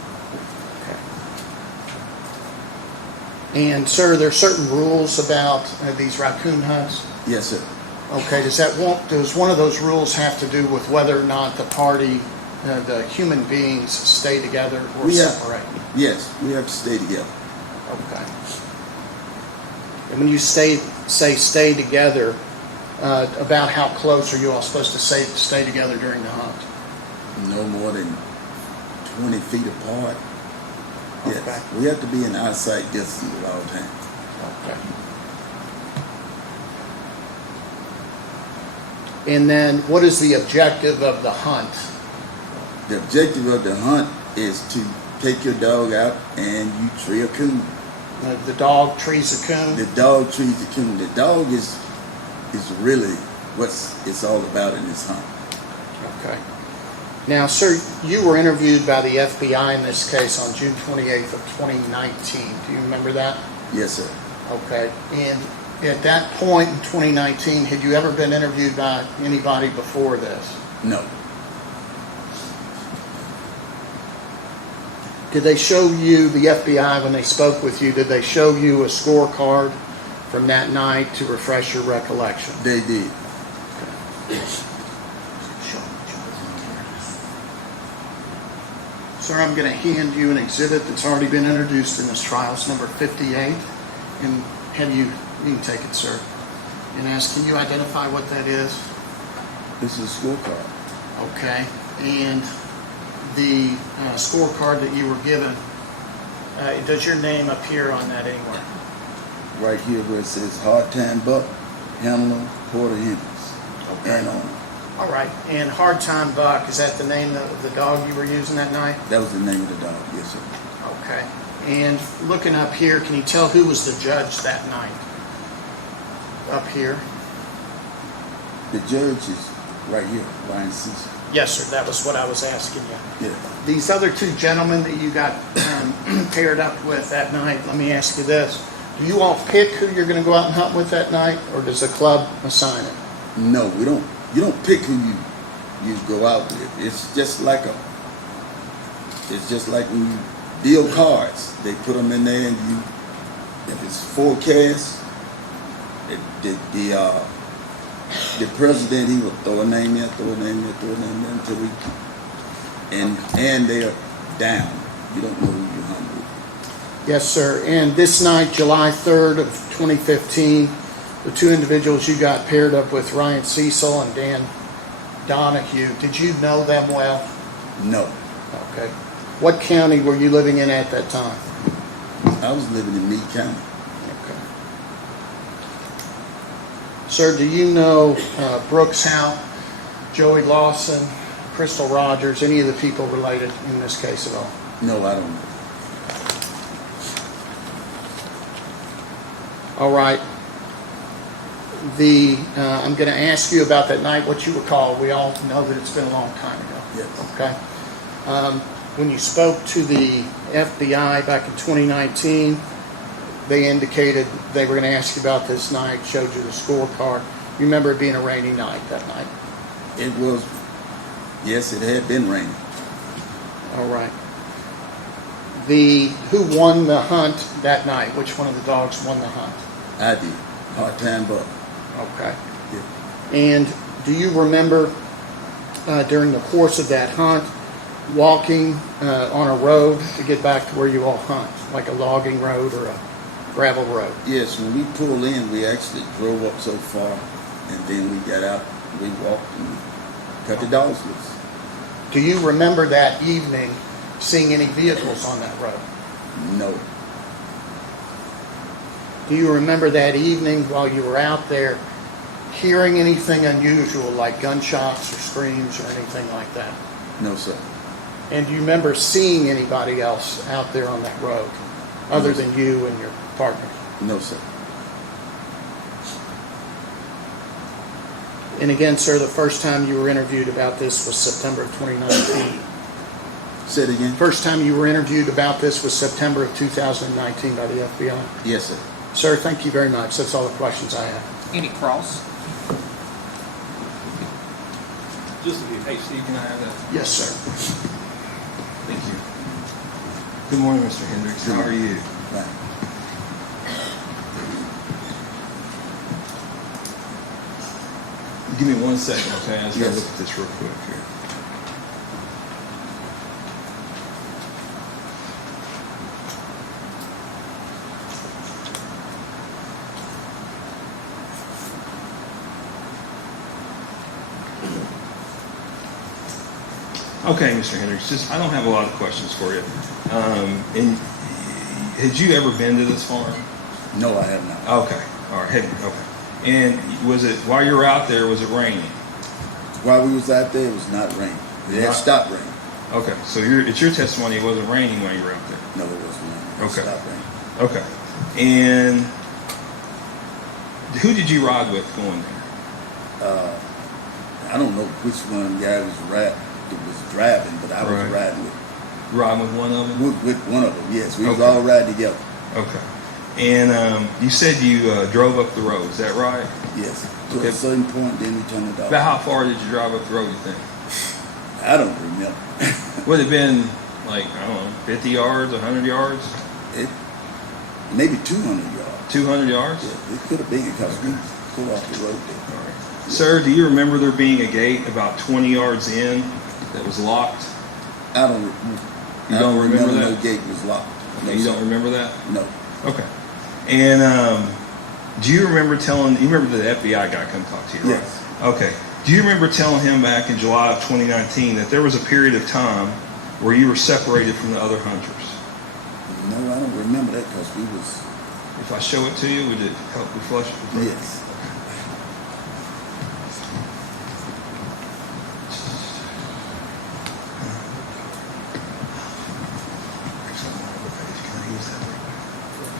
Okay. And sir, there are certain rules about these raccoon hunts. Yes, sir. Okay, does one of those rules have to do with whether or not the party, the human beings, stay together or separate? Yes, we have to stay together. Okay. And when you say stay together, about how close are you all supposed to stay together during the hunt? No more than 20 feet apart. Yes, Okay. we have to be in eyesight distance at all times. Okay. And then what is the objective of the hunt? The objective of the hunt is to take your dog out and you tree a coon. The dog trees a coon? The dog trees the coon. The dog is really what it's all about in this hunt. Okay. Now, sir, you were interviewed by the FBI in this case on June 28th of 2019. Do you remember that? Yes, sir. Okay. And at that point in 2019, had you ever been interviewed by anybody before this? No. Did they show you, the FBI, when they spoke with you, did they show you a scorecard from that night to refresh your recollection? They did. Sir, I'm going to hand you an exhibit that's already been introduced in this trial. It's number 58. And you can take it, sir. And ask, can you identify what that is? This is a scorecard. Okay. And the scorecard that you were given, does your name appear on that anywhere? Right here where it says Hard Time Buck, Hamlin, Porter Hendricks. Okay. And on. All right. And Hard Time Buck, is that the name of the dog you were using that night? That was the name of the dog, yes, sir. Okay. And looking up here, can you tell who was the judge that night? Up here? The judge is right here, Ryan Cecil. Yes, sir. That was what I was asking you. Yeah. These other two gentlemen that you got paired up with that night, let me ask you this. Do you all pick who you're going to go out and hunt with that night, or does the club assign it? No, we don't. You don't pick who you go out with. It's just like when you deal cards. They put them in there, and if it's forecast, the president, he will throw a name in, until we, and they're down. You don't know who you're hunting with. Yes, sir. And this night, July 3rd of 2015, the two individuals you got paired up with, Ryan Cecil and Dan Donahue, did you know them well? No, Okay. What county were you living in at that time? I was living in Meade County. Okay. Sir, do you know Brooks Houck, Joey Lawson, Crystal Rogers, any of the people related in this case at all? No, I don't know. All right. I'm going to ask you about that night, what you recall. We all know that it's been a long time ago. Yes. Okay. When you spoke to the FBI back in 2019, they indicated they were going to ask you about this night, showed you the scorecard. You remember it being a rainy night that night? It was, yes, it had been raining. All right. Who won the hunt that night? Which one of the dogs won the hunt? I did. Part-time buck. Okay. Yeah. And do you remember during the course of that hunt walking on a road to get back to where you all hunt, like a logging road or a gravel road? Yes, when we pulled in, we actually drove up so far, and then we got out, we walked, and we cut the dogs loose. Do you remember that evening seeing any vehicles on that road? No. Do you remember that evening while you were out there hearing anything unusual like gunshots or screams or anything like that? No, sir. And do you remember seeing anybody else out there on that road other than you and your partner? No, sir. And again, sir, the first time you were interviewed about this was September of 2019. Say it again. First time you were interviewed about this was September of 2019 by the FBI. Yes, sir. Sir, thank you very much. That's all the questions I have. Any cross? Just a few. Hey, Steve, can I have that? Yes, sir. Thank you. Good morning, Mr. Hendricks. How are you? Right. Give me 1 second, okay? I just gotta Yes. look at this real quick here. Okay, Mr. Hendricks, I don't have a lot of questions for you. And had you ever been to this farm? No, I have not. Okay, all right, okay. And was it, while you were out there, was it raining? While we was out there, it was not raining. It had Right. stopped raining. Okay, so it's your testimony it wasn't raining when you were out there? No, it wasn't raining. It Okay. stopped raining. Okay. And who did you ride with going there? I don't know which one guy was driving, but I was Right. riding with Riding with one of them? with one of them. Yes, we was Okay. all riding together. Okay. And you said you drove up the road, is that right? Yes, to Okay. a certain point, then we turned the dog. About how far did you drive up the road, you think? I don't remember. Would it have been like, I don't know, 50 yards, 100 yards, It maybe 200 yards. 200 yards? Yeah, it could have been because we pulled off the road there. All right. Sir, do you remember there being a gate about 20 yards in that was locked? I don't. You I don't remember No that? gate was locked. No, You don't sir. remember that? No. Okay. And do you remember you remember the FBI guy come talk to you, right? Yes. Okay. Do you remember telling him back in July of 2019 that there was a period of time where you were separated from the other hunters? No, I don't remember that because we was. If I show it to you, would it help refresh? Yes. Actually, I want to look at it. Can I use that real quick?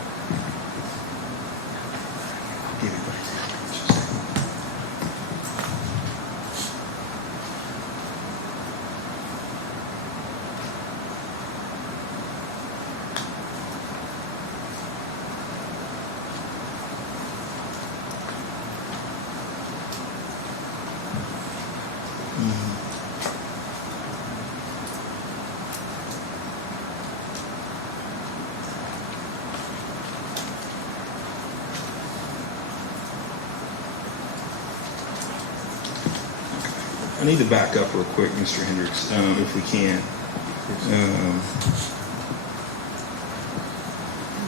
I'll give it back to you. Just a second. I need to back up real quick, Mr. Hendricks, if we can.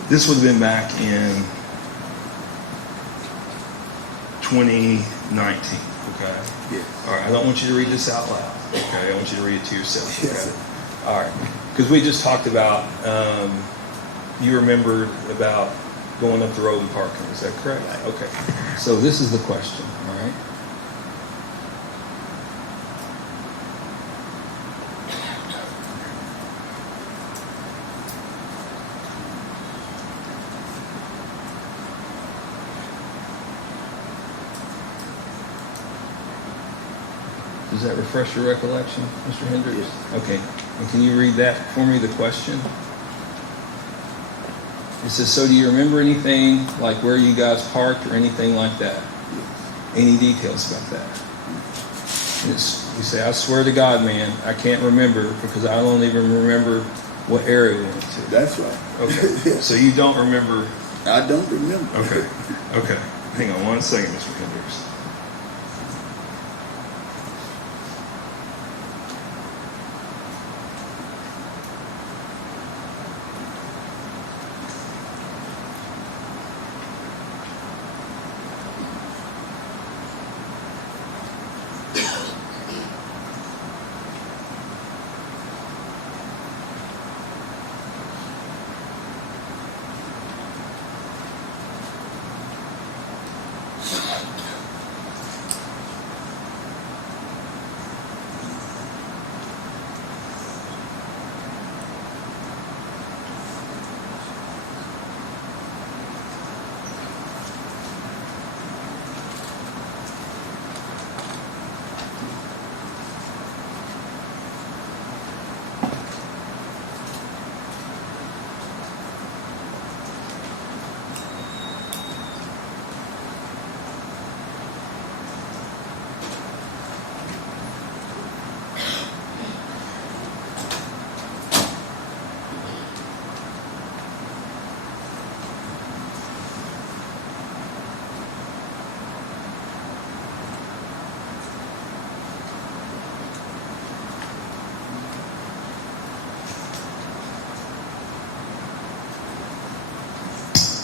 This would have been back in 2019, okay? Yes. All right, I don't want you to read this out loud, okay? I want you to read it to yourself, okay? Yes, sir. All right, because we just talked about, you remembered about going up the road and parking, is that correct? Right. Okay, so this is the question, all right? Does that refresh your recollection, Mr. Hendricks? Yes. Okay, and can you read that for me, the question? It says, so do you remember anything like where you guys parked or anything like that? Any details about that? And you say, I swear to God, man, I can't remember because I don't even remember what area we went to. That's right. Okay, so you don't remember? I don't remember. Okay, okay. Hang on one second, Mr. Hendricks.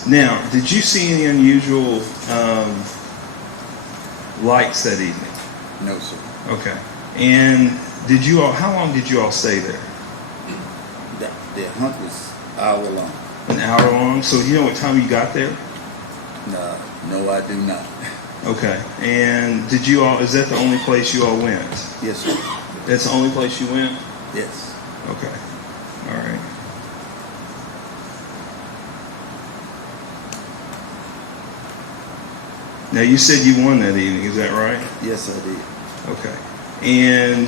Now, did you see any unusual lights that evening? No, sir. Okay. And did you all? How long did you all stay there? The hunt was hour long. An hour long. So you know what time you got there? No, I do not. Okay. And did you all? Is that the only place you all went? Yes, sir. That's the only place you went? Yes. Okay. All right. Now you said you won that evening. Is that right? Yes, I did. Okay. And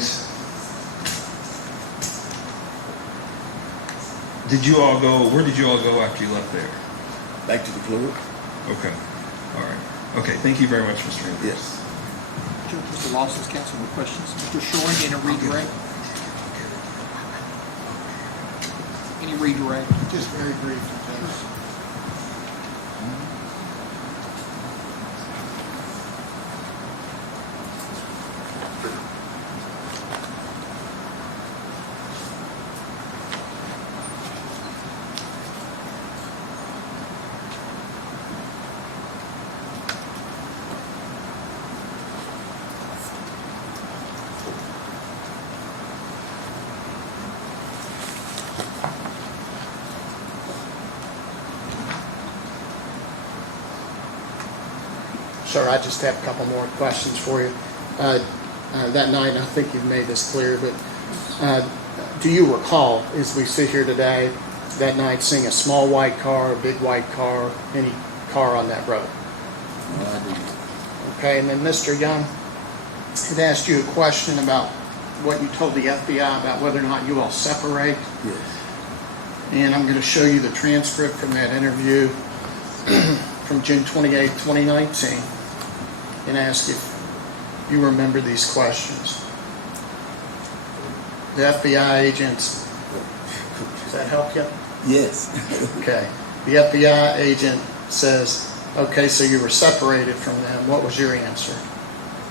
did you all go? Where did you all go after you left there? Back to the club? Okay. All right. Okay. Thank you very much, Mr. Hendricks. Yes. Mr. Lawson's counsel, more questions? Mr. Shoring, any redirect? Any redirect? Just very brief, Judge. Sir, I just have a couple more questions for you. That night, I think you've made this clear, but do you recall, as we sit here today, that night seeing a small white car, a big white car, any car on that road? No, I didn't. Okay, and then Mr. Young had asked you a question about what you told the FBI about whether or not you all separate. Yes. And I'm going to show you the transcript from that interview from June 28, 2019, and ask if you remember these questions. the FBI agents, does that help you? Yes. Okay. The FBI agent says, okay, so you were separated from them. What was your answer?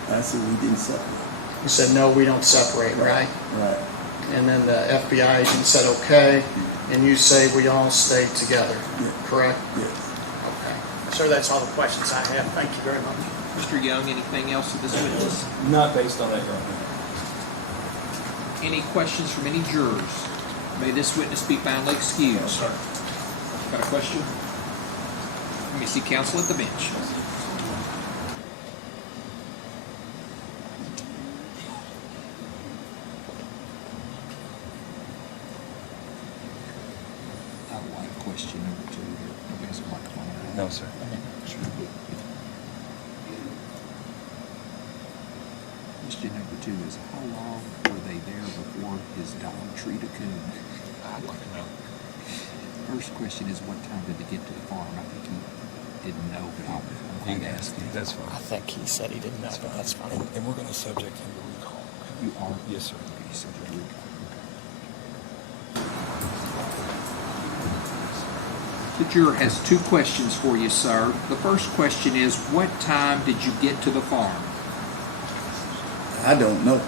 I said we didn't separate. You said, no, we don't separate, right? Right. And then the FBI agent said, okay, and you say we all stayed together, Yeah. correct? Yes. Okay. Sir, that's all the questions I have. Thank you very much. Mr. Young, anything else of this witness? Not based on that, Your Honor. Any questions from any jurors? May this witness be finally excused. sir. Got a question? Let me see counsel at the bench. I would like question number 2 here. Nobody has a microphone. No, sir. Question number 2 is how long were they there before his dog treed a coon? I'd like to know. First question is what time did they get to the farm? I think he didn't know, but I'm going to ask him. That's fine. I think he said he didn't know, but that's fine. And we're gonna subject him to recall. You are? Yes, sir. Okay, you said you're recall. The juror has 2 questions for you, sir. The first question is, what time did you get to the farm? I don't know.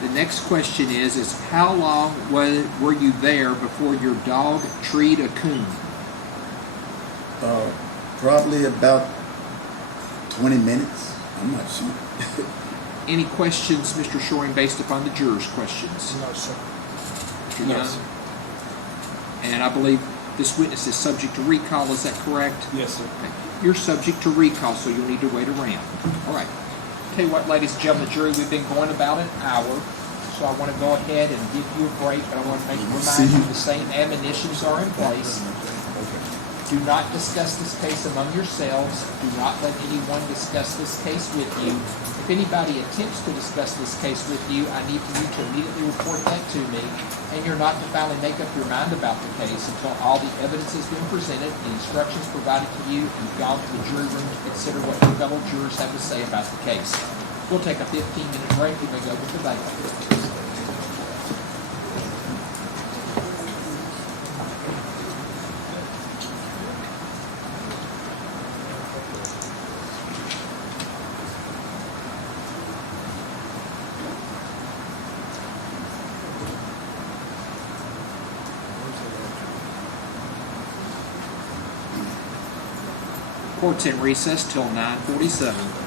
The next question is how long were you there before your dog treed a coon? Probably about 20 minutes. I'm not sure. Any questions, Mr. Shoring, based upon the jurors' questions? No, sir. Mr. No, Young? sir. And I believe this witness is subject to recall, is that correct? Yes, sir. Okay. You're subject to recall, so you'll need to wait around. All right. Tell you what, ladies and gentlemen, the jury, we've been going about an hour, so I want to go ahead and give you a break, but I want to remind you the same admonitions are in place. Do not discuss this case among yourselves. Do not let anyone discuss this case with you. If anybody attempts to discuss this case with you, I need for you to immediately report that to me, and you're not to finally make up your mind about the case until all the evidence has been presented, the instructions provided to you, and you've gone to the jury room to consider what your fellow jurors have to say about the case. We'll take a 15-minute break and we go with the debate. Court's in recess till 9:47.